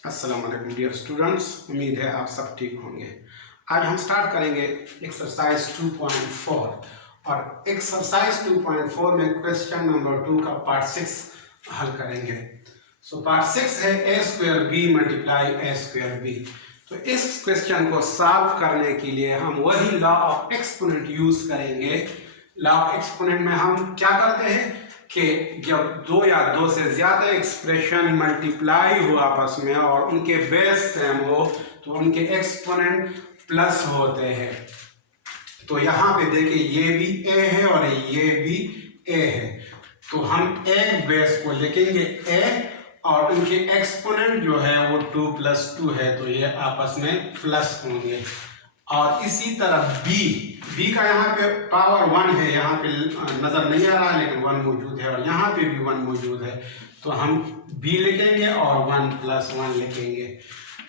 अस्सलाम वालेकुम dear students, उम्मीद है आप सब ठीक होंगे। आज हम स्टार्ट करेंगे एक्सरसाइज 2.4 और एक्सरसाइज 2.4 में क्वेश्चन नंबर 2 का पार्ट 6 हल करेंगे। सो पार्ट 6 है ए स्क्वायर बी मल्टीप्लाई ए स्क्वायर बी। तो इस क्वेश्चन को सॉल्व करने के लिए हम वही लॉ ऑफ एक्सपोनेंट यूज करेंगे। लॉ ऑफ एक्सपोनेंट में हम क्या करते हैं कि जब दो या दो से ज्यादा एक्सप्रेशन मल्टीप्लाई हो आपस में और उनके बेस सेम हो तो उनके एक्सपोनेंट प्लस होते हैं। तो यहाँ पे देखिए ये भी ए है और ये भी ए है, तो हम एक बेस को लिखेंगे ए और उनके एक्सपोनेंट जो है वो 2 + 2 है, तो ये आपस में प्लस होंगे। और इसी तरह बी का यहाँ पे पावर 1 है, यहाँ पे नजर नहीं आ रहा है लेकिन 1 मौजूद है और यहाँ पे भी 1 मौजूद है, तो हम बी लिखेंगे और 1 + 1 लिखेंगे।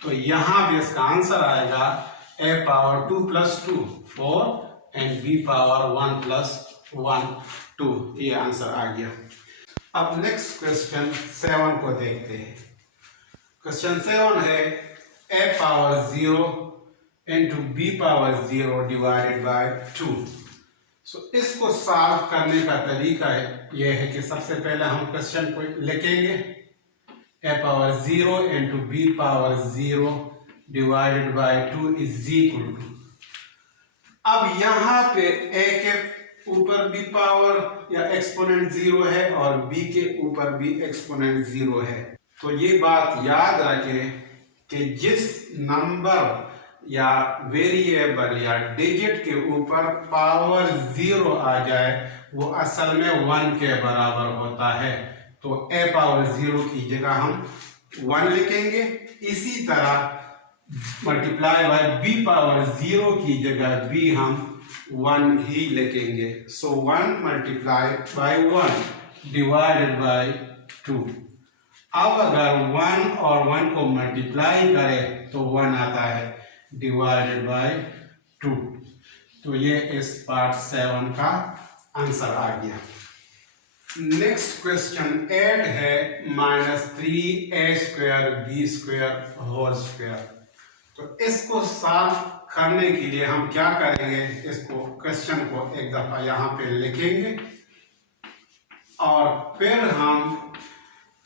तो यहाँ पे इसका आंसर आएगा a power 2 + 2 4 and b power 1 + 1 2। ये आंसर आ गया। अब नेक्स्ट क्वेश्चन 7 को देखते हैं। क्वेश्चन 7 है a power 0 into b power 0 divided by 2। सो इसको सॉल्व करने का तरीका यह है कि सबसे पहले हम क्वेश्चन को लिखेंगे a power 0 into b power 0 divided by 2 is equal to. अब यहाँ पे a के ऊपर भी पावर या एक्सपोनेंट 0 है और b के ऊपर भी एक्सपोनेंट 0 है। तो ये बात याद रखें कि जिस नंबर या वेरिएबल या डिजिट के ऊपर पावर 0 आ जाए वो असल में 1 के बराबर होता है, तो a पावर 0 की जगह हम 1 लिखेंगे। इसी तरह मल्टीप्लाई बाय b पावर 0 की जगह b हम 1 ही लिखेंगे। सो 1 मल्टीप्लाई बाय 1 डिवाइडेड बाय 2। अब अगर 1 और 1 को मल्टीप्लाई करें तो 1 आता है डिवाइडेड बाय 2। तो ये इस पार्ट 7 का आंसर आ गया। नेक्स्ट क्वेश्चन 8 है -3a² b² होल स्क्वायर। तो इसको सॉल्व करने के लिए हम क्या करेंगे, इसको क्वेश्चन को एक दफा यहाँ पे लिखेंगे और फिर हम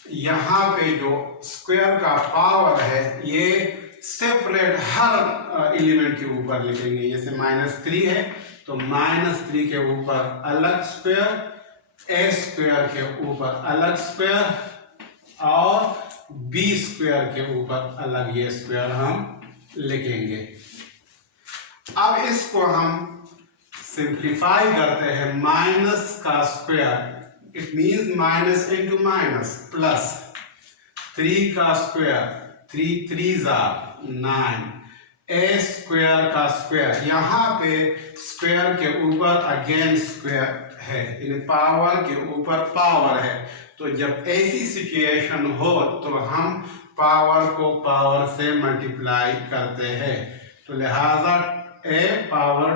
यहाँ पे जो स्क्वायर का पावर है ये सेपरेट हर एलिमेंट के ऊपर लिखेंगे। जैसे -3 है तो -3 के ऊपर अलग स्क्वायर, a² के ऊपर अलग स्क्वायर और b² के ऊपर अलग ये स्क्वायर हम लिखेंगे। अब इसको हम सिंप्लीफाई करते हैं। माइनस का square it means minus into minus plus 3 का स्क्वायर 3 3s are 9 a² का स्क्वायर, यहाँ पे स्क्वायर के ऊपर अगेन स्क्वायर है, इन पावर के ऊपर पावर है। तो जब ऐसी सिचुएशन हो तो हम पावर को पावर से मल्टीप्लाई करते हैं, तो लिहाजा a power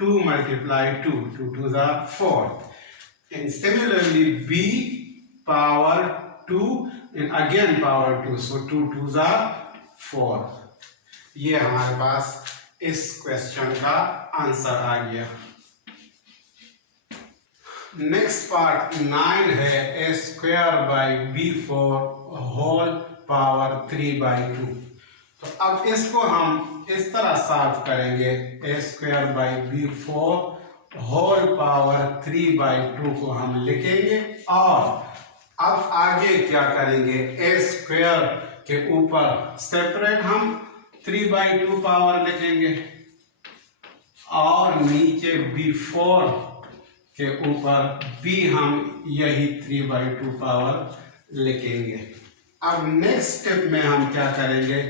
2 multiply 2 2 2s are 4 and similarly b power 2 and again power 2, so 2 2s are 4। ये हमारे पास इस क्वेश्चन का आंसर आ गया। नेक्स्ट पार्ट 9 है a² b4 होल पावर 3/2। तो अब इसको हम इस तरह सॉल्व करेंगे, a² b4 होल पावर 3/2 को हम लिखेंगे और अब आगे क्या करेंगे, a² के ऊपर सेपरेट हम 3/2 पावर लिखेंगे और नीचे b4 के ऊपर b हम यही 3/2 पावर लिखेंगे। अब नेक्स्ट स्टेप में हम क्या करेंगे,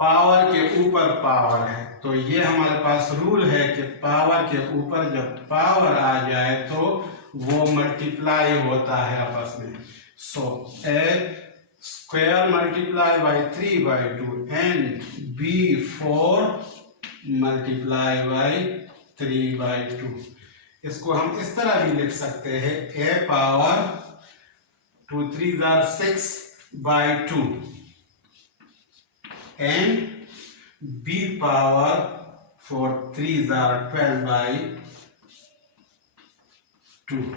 पावर के ऊपर पावर है तो ये हमारे पास रूल है कि पावर के ऊपर जब पावर आ जाए तो वो मल्टीप्लाई होता है आपस में। सो a² multiply by 3/2 and b4 multiply by 3/2। इसको हम इस तरह भी लिख सकते हैं, a power 2 3s are 6/2 and b power 4 3 are 12/2।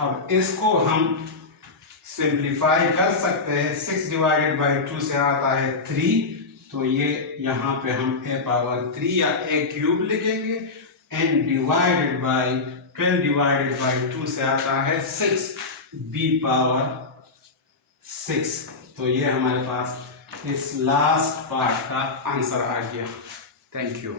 अब इसको हम सिंप्लीफाई कर सकते हैं। 6 डिवाइडेड बाई 2 से आता है 3, तो ये यहाँ पे हम a पावर 3 या a क्यूब लिखेंगे। n divided by 12 divided by 2 से आता है 6 b पावर 6। तो ये हमारे पास इस लास्ट पार्ट का आंसर आ गया। Thank you.